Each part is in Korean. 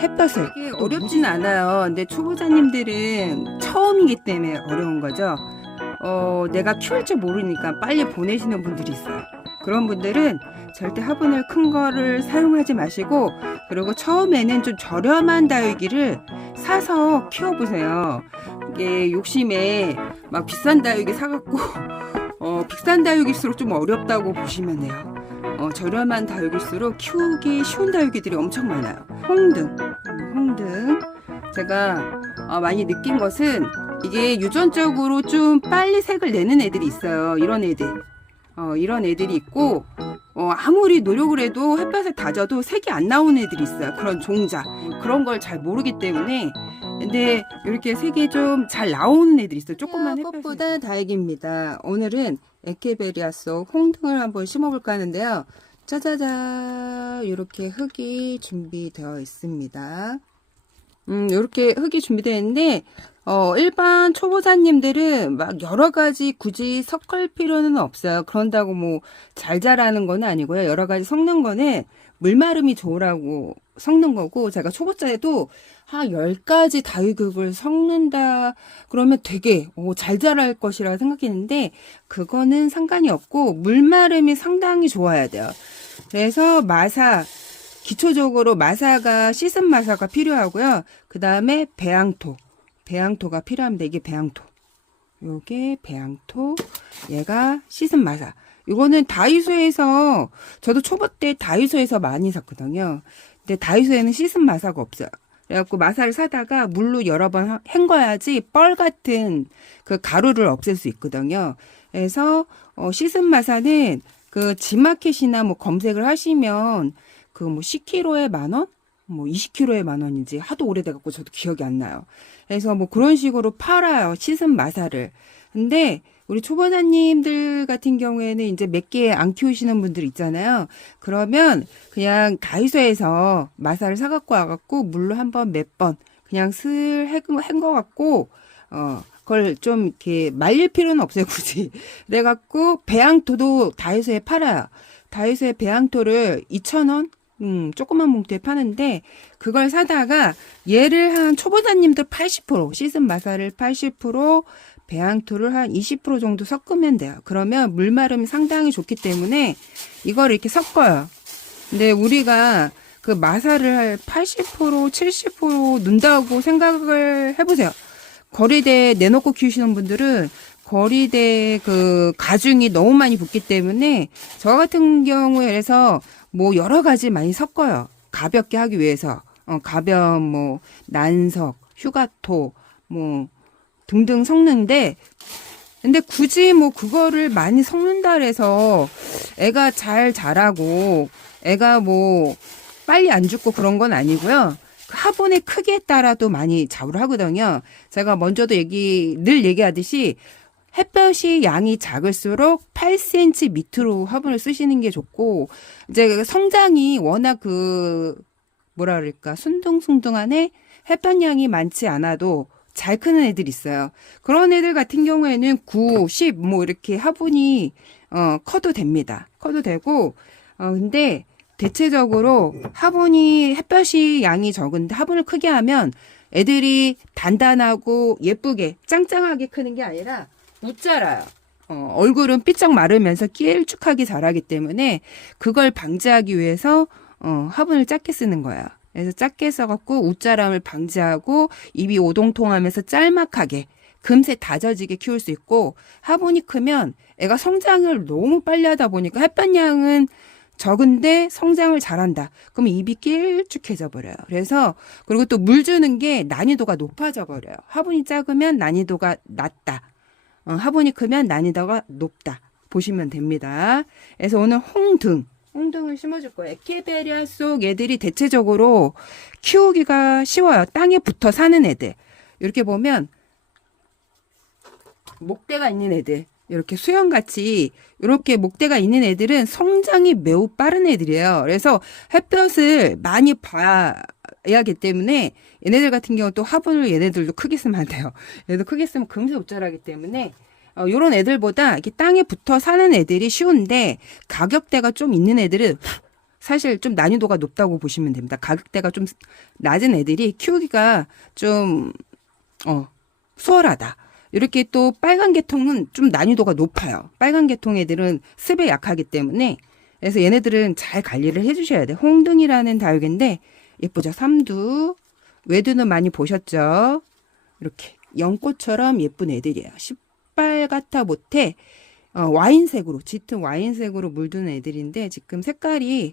햇볕을 이게 어렵진 않아요. 근데 초보자님들은 처음이기 때문에 어려운 거죠. 내가 키울 줄 모르니까 빨리 보내시는 분들이 있어요. 그런 분들은 절대 화분을 큰 거를 사용하지 마시고, 그리고 처음에는 좀 저렴한 다육이를 사서 키워보세요. 이게 욕심에 막 비싼 다육이 사갖고 비싼 다육일수록 좀 어렵다고 보시면 돼요. 저렴한 다육일수록 키우기 쉬운 다육이들이 엄청 많아요. 홍등. 제가 많이 느낀 것은 이게 유전적으로 좀 빨리 색을 내는 애들이 있어요. 이런 애들이 있고, 아무리 노력을 해도 햇볕에 다져도 색이 안 나오는 애들이 있어요. 그런 종자. 그런 걸 잘 모르기 때문에. 근데 이렇게 색이 좀 잘 나오는 애들이 있어요. 조금만 햇볕보다 다행입니다. 오늘은 에케베리아 속 홍등을 한번 심어볼까 하는데요. 짜자자, 이렇게 흙이 준비되어 있습니다. 이렇게 흙이 준비되어 있는데, 일반 초보자님들은 막 여러 가지 굳이 섞을 필요는 없어요. 그런다고 뭐 잘 자라는 건 아니고요. 여러 가지 섞는 거는 물마름이 좋으라고 섞는 거고, 제가 초보자에도 한 10가지 다육육을 섞는다 그러면 되게 잘 자랄 것이라고 생각했는데, 그거는 상관이 없고 물마름이 상당히 좋아야 돼요. 그래서 기초적으로 마사가, 씻은 마사가 필요하고요. 그 다음에 배양토가 필요합니다. 이게 배양토. 요게 배양토. 얘가 씻은 마사. 이거는 다이소에서, 저도 초보 때 다이소에서 많이 샀거든요. 근데 다이소에는 씻은 마사가 없어요. 그래갖고 마사를 사다가 물로 여러 번 헹궈야지 뻘 같은 그 가루를 없앨 수 있거든요. 그래서 씻은 마사는 그 지마켓이나 뭐 검색을 하시면 그 뭐 10kg에 10,000원? 뭐 20kg에 10,000원인지 하도 오래돼갖고 저도 기억이 안 나요. 그래서 뭐 그런 식으로 팔아요. 씻은 마사를. 근데 우리 초보자님들 같은 경우에는 이제 몇 개 안 키우시는 분들 있잖아요. 그러면 그냥 다이소에서 마사를 사갖고 와갖고 물로 한번 몇 번 그냥 슬 헹궈갖고, 그걸 좀 이렇게 말릴 필요는 없어요, 굳이. 그래갖고 배양토도 다이소에 팔아요. 다이소에 배양토를 2,000원? 조그만 봉투에 파는데, 그걸 사다가 얘를 한 초보자님들 80%, 씻은 마사를 80%, 배양토를 한 20% 정도 섞으면 돼요. 그러면 물마름이 상당히 좋기 때문에 이걸 이렇게 섞어요. 근데 우리가 그 마사를 할 80%, 70% 넣는다고 생각을 해보세요. 거리대 내놓고 키우시는 분들은 거리대 그 가중이 너무 많이 붙기 때문에, 저 같은 경우에 그래서 뭐 여러 가지 많이 섞어요. 가볍게 하기 위해서. 가벼운 뭐 난석, 휴가토, 뭐 등등 섞는데, 근데 굳이 뭐 그거를 많이 섞는다 그래서 애가 잘 자라고 애가 뭐 빨리 안 죽고 그런 건 아니고요. 그 화분의 크기에 따라도 많이 좌우를 하거든요. 제가 먼저도 늘 얘기하듯이 햇볕이 양이 작을수록 8cm 밑으로 화분을 쓰시는 게 좋고, 이제 성장이 워낙 뭐라 그럴까, 순둥순둥하네, 햇볕양이 많지 않아도 잘 크는 애들이 있어요. 그런 애들 같은 경우에는 9, 10, 뭐 이렇게 화분이, 커도 됩니다. 커도 되고, 근데 대체적으로 햇볕이 양이 적은데 화분을 크게 하면 애들이 단단하고 예쁘게, 짱짱하게 크는 게 아니라 못 자라요. 얼굴은 삐쩍 마르면서 길쭉하게 자라기 때문에 그걸 방지하기 위해서, 화분을 작게 쓰는 거예요. 그래서 작게 써갖고 웃자람을 방지하고 입이 오동통하면서 짤막하게 금세 다져지게 키울 수 있고, 화분이 크면 애가 성장을 너무 빨리 하다 보니까 햇볕양은 적은데 성장을 잘한다. 그러면 입이 길쭉해져 버려요. 그래서 그리고 또 물 주는 게 난이도가 높아져 버려요. 화분이 작으면 난이도가 낮다. 화분이 크면 난이도가 높다. 보시면 됩니다. 그래서 오늘 홍등을 심어줄 거예요. 에케베리아 속 애들이 대체적으로 키우기가 쉬워요. 땅에 붙어 사는 애들. 이렇게 보면 목대가 있는 애들, 이렇게 수염같이 이렇게 목대가 있는 애들은 성장이 매우 빠른 애들이에요. 그래서 햇볕을 많이 봐야 하기 때문에, 얘네들 같은 경우 또 화분을 얘네들도 크게 쓰면 안 돼요. 얘도 크게 쓰면 금세 못 자라기 때문에 요런 애들보다 이렇게 땅에 붙어 사는 애들이 쉬운데, 가격대가 좀 있는 애들은 사실 좀 난이도가 높다고 보시면 됩니다. 가격대가 좀 낮은 애들이 키우기가 좀 수월하다. 이렇게 또 빨간 계통은 좀 난이도가 높아요. 빨간 계통 애들은 습에 약하기 때문에 그래서 얘네들은 잘 관리를 해주셔야 돼요. 홍등이라는 다육인데 예쁘죠? 삼두 외두는 많이 보셨죠? 이렇게 연꽃처럼 예쁜 애들이에요. 시빨 같아 못해 와인색으로 짙은 와인색으로 물든 애들인데 지금 색깔이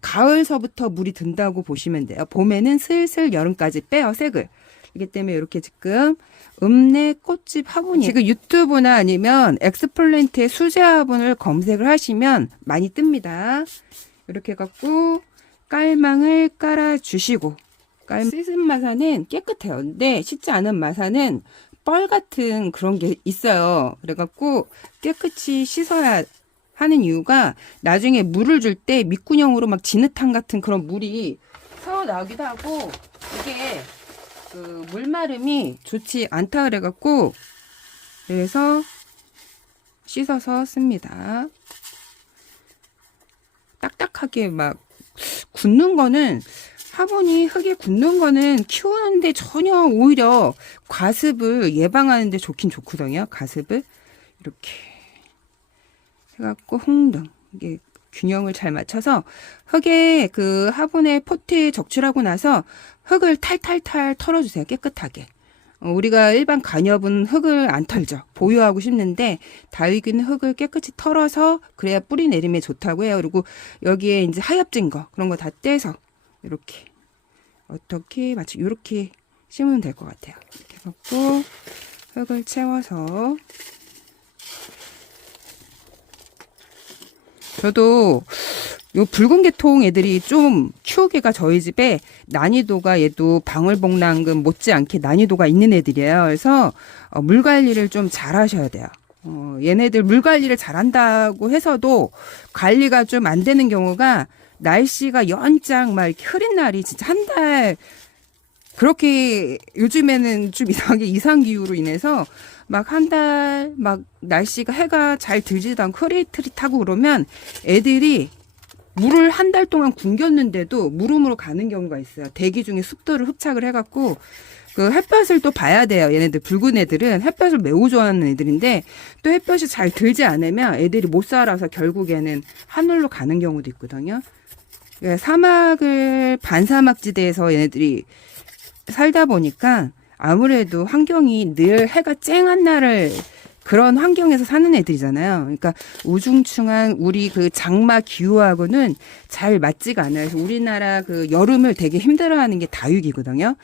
가을서부터 물이 든다고 보시면 돼요. 봄에는 슬슬 여름까지 빼요 색을. 이기 때문에 이렇게 지금 읍내 꽃집 화분이 지금 유튜브나 아니면 엑스플랜트의 수제 화분을 검색을 하시면 많이 뜹니다. 이렇게 해갖고 깔망을 깔아주시고 씻은 마사는 깨끗해요. 근데 씻지 않은 마사는 뻘 같은 그런 게 있어요. 그래갖고 깨끗이 씻어야 하는 이유가 나중에 물을 줄 때 밑구녕으로 막 진흙탕 같은 그런 물이 새어 나오기도 하고 이게 그 물마름이 좋지 않다 그래갖고 그래서 씻어서 씁니다. 딱딱하게 막 굳는 거는 화분이 흙에 굳는 거는 키우는데 전혀 오히려 과습을 예방하는데 좋긴 좋거든요. 과습을 이렇게 해갖고 홍등 이게 균형을 잘 맞춰서 흙에 그 화분에 포트에 적출하고 나서 흙을 탈탈탈 털어주세요. 깨끗하게. 우리가 일반 관엽은 흙을 안 털죠. 보유하고 싶는데 다육이는 흙을 깨끗이 털어서 그래야 뿌리 내림에 좋다고 해요. 그리고 여기에 이제 하엽진 거 그런 거 다 떼서 이렇게 어떻게 마치 이렇게 심으면 될 것 같아요. 이렇게 해갖고 흙을 채워서 저도 요 붉은 계통 애들이 좀 키우기가 저희 집에 난이도가 얘도 방울복랑금 못지않게 난이도가 있는 애들이에요. 그래서 물 관리를 좀 잘 하셔야 돼요. 얘네들 물 관리를 잘한다고 해서도 관리가 좀 안 되는 경우가 날씨가 연장 막 이렇게 흐린 날이 진짜 한 달 그렇게 요즘에는 좀 이상하게 이상기후로 인해서 막 한 달 막 날씨가 해가 잘 들지도 않고 흐릿흐릿하고 그러면 애들이 물을 한 달 동안 굶겼는데도 무름으로 가는 경우가 있어요. 대기 중에 습도를 흡착을 해갖고 그 햇볕을 또 봐야 돼요. 얘네들 붉은 애들은 햇볕을 매우 좋아하는 애들인데 또 햇볕이 잘 들지 않으면 애들이 못 살아서 결국에는 하늘로 가는 경우도 있거든요. 사막을 반사막지대에서 얘네들이 살다 보니까 아무래도 환경이 늘 해가 쨍한 날을 그런 환경에서 사는 애들이잖아요. 그러니까 우중충한 우리 그 장마 기후하고는 잘 맞지가 않아요. 그래서 우리나라 그 여름을 되게 힘들어하는 게 다육이거든요.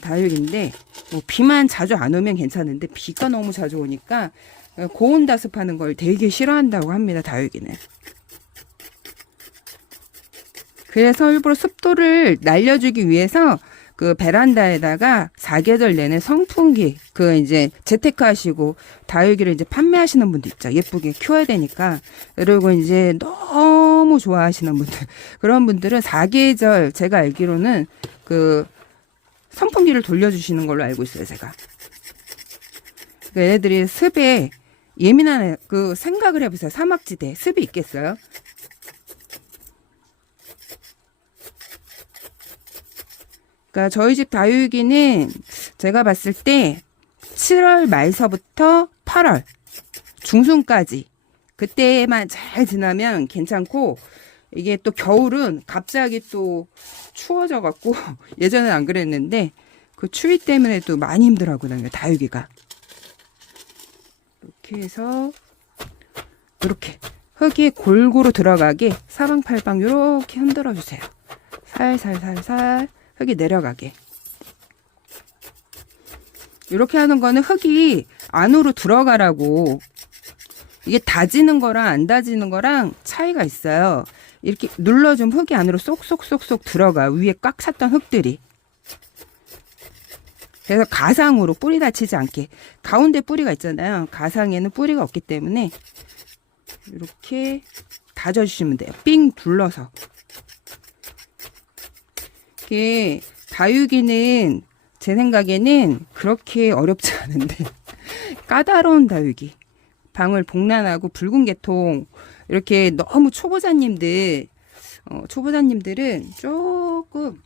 다육인데 뭐 비만 자주 안 오면 괜찮은데 비가 너무 자주 오니까 고온다습하는 걸 되게 싫어한다고 합니다. 다육이는. 그래서 일부러 습도를 날려주기 위해서 그 베란다에다가 사계절 내내 선풍기 그 이제 재테크하시고 다육이를 이제 판매하시는 분들 있죠. 예쁘게 키워야 되니까. 그리고 이제 너무 좋아하시는 분들 그런 분들은 사계절 제가 알기로는 그 선풍기를 돌려주시는 걸로 알고 있어요. 제가. 그 애들이 습에 예민한 그 생각을 해보세요. 사막지대 습이 있겠어요? 그러니까 저희 집 다육이는 제가 봤을 때 7월 말서부터 8월 중순까지 그때만 잘 지나면 괜찮고 이게 또 겨울은 갑자기 또 추워져 갖고 예전엔 안 그랬는데 그 추위 때문에도 많이 힘들어하거든요. 다육이가. 이렇게 해서 이렇게 흙이 골고루 들어가게 사방팔방 이렇게 흔들어 주세요. 살살살살 흙이 내려가게. 이렇게 하는 거는 흙이 안으로 들어가라고. 이게 다지는 거랑 안 다지는 거랑 차이가 있어요. 이렇게 눌러주면 흙이 안으로 쏙쏙쏙쏙 들어가. 위에 꽉 찼던 흙들이. 그래서 가상으로 뿌리 다치지 않게. 가운데 뿌리가 있잖아요. 가상에는 뿌리가 없기 때문에 이렇게 다져주시면 돼요. 삥 둘러서. 이게 다육이는 제 생각에는 그렇게 어렵지 않은데 까다로운 다육이. 방울 복란하고 붉은 계통 이렇게 너무 초보자님들 초보자님들은 조금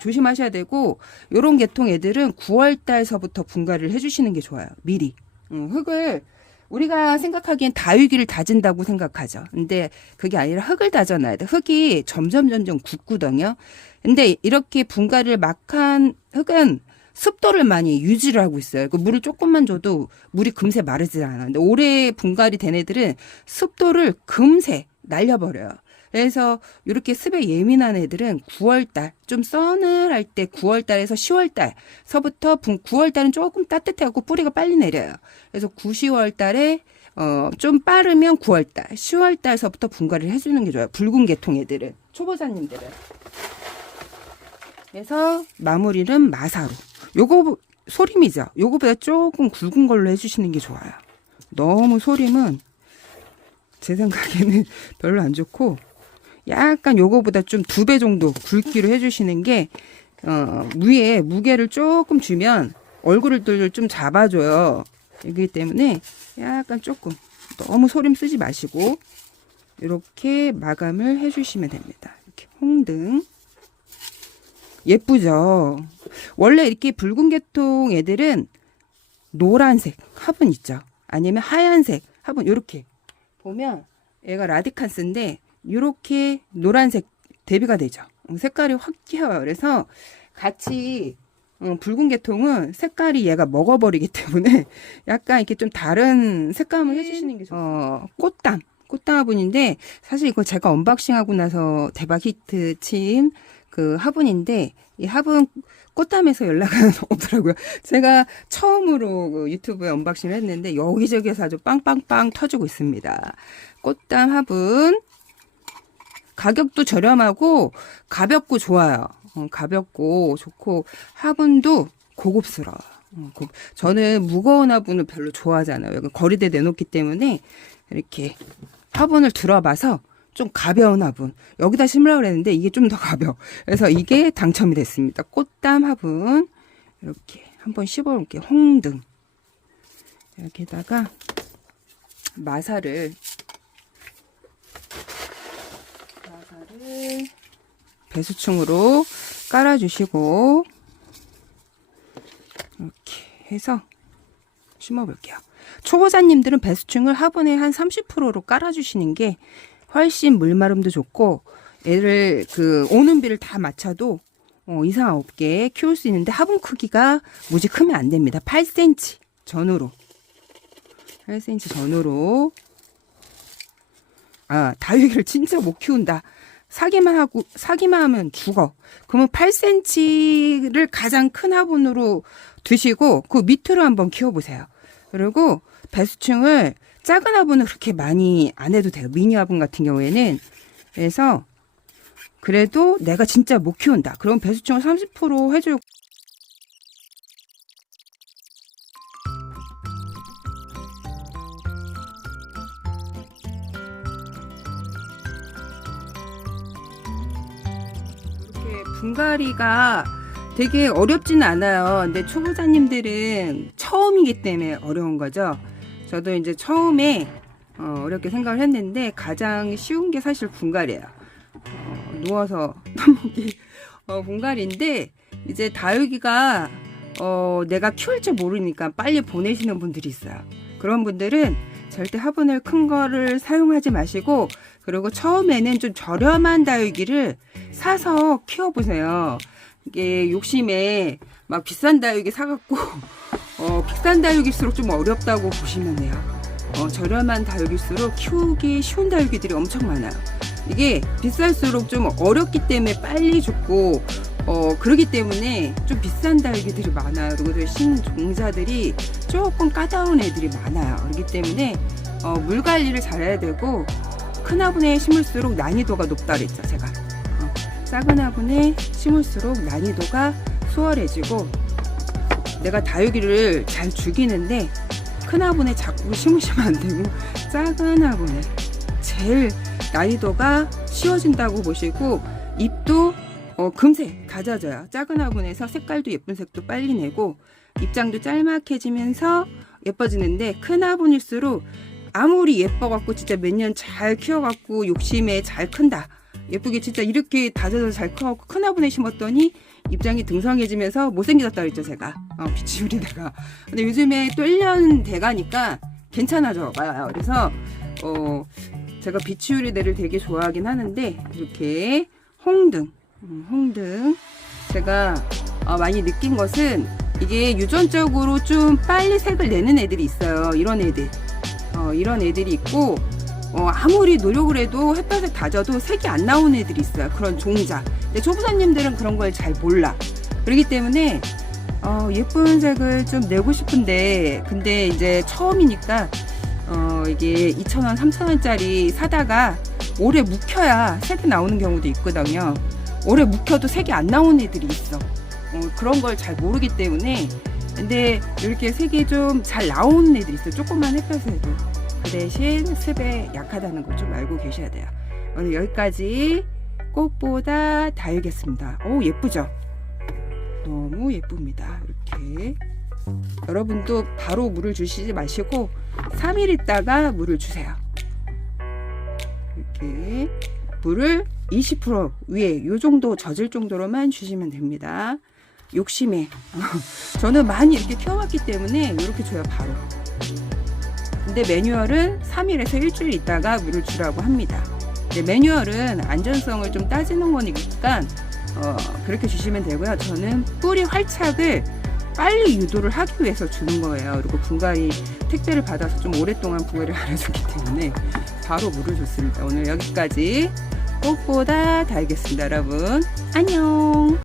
조심하셔야 되고, 요런 계통 애들은 9월달서부터 분갈이를 해주시는 게 좋아요. 미리. 흙을 우리가 생각하기엔 다육이를 다진다고 생각하죠. 근데 그게 아니라 흙을 다져놔야 돼. 흙이 점점 굳거든요. 근데 이렇게 분갈이를 막 한 흙은 습도를 많이 유지를 하고 있어요. 그 물을 조금만 줘도 물이 금세 마르지 않아. 근데 오래 분갈이 된 애들은 습도를 금세 날려버려요. 그래서 이렇게 습에 예민한 애들은 9월달, 좀 서늘할 때 9월달에서 10월달서부터 9월달은 조금 따뜻해갖고 뿌리가 빨리 내려요. 그래서 9, 10월달에 좀 빠르면 9월달, 10월달서부터 분갈이를 해주는 게 좋아요. 붉은 계통 애들은, 초보자님들은. 그래서 마무리는 마사로. 요거 소림이죠. 요거보다 조금 굵은 걸로 해주시는 게 좋아요. 너무 소림은 제 생각에는 별로 안 좋고, 약간 요거보다 좀 2배 정도 굵기로 해주시는 게, 위에 무게를 조금 주면 얼굴을 좀 잡아줘요. 그렇기 때문에 약간 조금, 너무 소림 쓰지 마시고, 이렇게 마감을 해주시면 됩니다. 이렇게 홍등. 예쁘죠? 원래 이렇게 붉은 계통 애들은 노란색 화분 있죠? 아니면 하얀색 화분, 요렇게 보면 얘가 라디칸스인데 이렇게 노란색 대비가 되죠. 색깔이 확 튀어요. 그래서 같이 붉은 계통은 색깔이 얘가 먹어버리기 때문에 약간 이렇게 좀 다른 색감을 해주시는 게 좋아요. 꽃담 화분인데, 사실 이거 제가 언박싱하고 나서 대박 히트 친 그 화분인데, 이 화분 꽃담에서 연락은 오더라고요. 제가 처음으로 그 유튜브에 언박싱을 했는데 여기저기에서 아주 빵빵빵 터지고 있습니다. 꽃담 화분. 가격도 저렴하고 가볍고 좋아요. 가볍고 좋고 화분도 고급스러워요. 저는 무거운 화분을 별로 좋아하지 않아요. 거리대 내놓기 때문에 이렇게 화분을 들어봐서 좀 가벼운 화분, 여기다 심으려고 했는데 이게 좀 더 가벼워. 그래서 이게 당첨이 됐습니다. 꽃담 화분 이렇게 한번 씹어볼게요. 홍등. 여기다가 마사를 배수층으로 깔아주시고, 이렇게 해서 심어볼게요. 초보자님들은 배수층을 화분에 한 30%로 깔아주시는 게 훨씬 물마름도 좋고, 얘를 오는 비를 다 맞춰도 이상 없게 키울 수 있는데, 화분 크기가 무지 크면 안 됩니다. 8cm 전후로. 8cm 전후로. 다육이를 진짜 못 키운다, 사기만 하면 죽어. 그러면 8cm를 가장 큰 화분으로 두시고 그 밑으로 한번 키워보세요. 그리고 배수층을 작은 화분을 그렇게 많이 안 해도 돼요. 미니 화분 같은 경우에는. 그래서 그래도 내가 진짜 못 키운다, 그럼 배수층을 30% 해주고, 분갈이가 되게 어렵지는 않아요. 근데 초보자님들은 처음이기 때문에 어려운 거죠. 저도 이제 처음에 어렵게 생각을 했는데 가장 쉬운 게 사실 분갈이에요. 누워서 떠먹기 분갈이인데, 이제 다육이가 내가 키울 줄 모르니까 빨리 보내시는 분들이 있어요. 그런 분들은 절대 화분을 큰 거를 사용하지 마시고, 그리고 처음에는 좀 저렴한 다육이를 사서 키워보세요. 이게 욕심에 막 비싼 다육이 사갖고 비싼 다육일수록 좀 어렵다고 보시면 돼요. 저렴한 다육일수록 키우기 쉬운 다육이들이 엄청 많아요. 이게 비쌀수록 좀 어렵기 때문에 빨리 죽고 그러기 때문에 좀 비싼 다육이들이 많아요. 그리고 신종자들이 조금 까다로운 애들이 많아요. 그렇기 때문에 물 관리를 잘해야 되고, 큰 화분에 심을수록 난이도가 높다 그랬죠, 제가. 작은 화분에 심을수록 난이도가 수월해지고, 내가 다육이를 잘 죽이는데 큰 화분에 자꾸 심으시면 안 되고, 작은 화분에 제일 난이도가 쉬워진다고 보시고, 잎도 금세 가져져요. 작은 화분에서 색깔도 예쁜 색도 빨리 내고, 입장도 짤막해지면서 예뻐지는데, 큰 화분일수록 아무리 예뻐갖고 진짜 몇 년 잘 키워갖고 욕심에 잘 큰다 예쁘게 진짜 이렇게 다져서 잘 커갖고 큰 화분에 심었더니 입장이 등성해지면서 못생겨졌다 그랬죠 제가. 비치유리대가. 근데 요즘에 또 1년 돼가니까 괜찮아져 봐요. 그래서 제가 비치유리대를 되게 좋아하긴 하는데 이렇게 홍등 제가 많이 느낀 것은 이게 유전적으로 좀 빨리 색을 내는 애들이 있어요. 이런 애들이 있고 아무리 노력을 해도 햇볕에 다져도 색이 안 나오는 애들이 있어요. 그런 종자. 근데 초보자님들은 그런 걸 잘 몰라. 그렇기 때문에 예쁜 색을 좀 내고 싶은데 근데 이제 처음이니까 이게 2,000원, 3,000원짜리 사다가 오래 묵혀야 색이 나오는 경우도 있거든요. 오래 묵혀도 색이 안 나오는 애들이 있어. 그런 걸 잘 모르기 때문에. 근데 이렇게 색이 좀 잘 나오는 애들이 있어요. 조금만 햇볕에도. 그 대신 습에 약하다는 걸 좀 알고 계셔야 돼요. 오늘 여기까지 꽃보다 달겠습니다. 오, 예쁘죠? 너무 예쁩니다. 이렇게 여러분도 바로 물을 주시지 마시고 3일 있다가 물을 주세요. 이렇게 물을 20% 위에 요 정도 젖을 정도로만 주시면 됩니다. 욕심에 저는 많이 이렇게 키워왔기 때문에 이렇게 줘요. 바로. 근데 매뉴얼은 3일에서 일주일 있다가 물을 주라고 합니다. 매뉴얼은 안전성을 좀 따지는 거니까 그렇게 주시면 되고요. 저는 뿌리 활착을 빨리 유도를 하기 위해서 주는 거예요. 그리고 분갈이 택배를 받아서 좀 오랫동안 분갈이를 안 해줬기 때문에 바로 물을 줬습니다. 오늘 여기까지 꽃보다 달겠습니다. 여러분 안녕.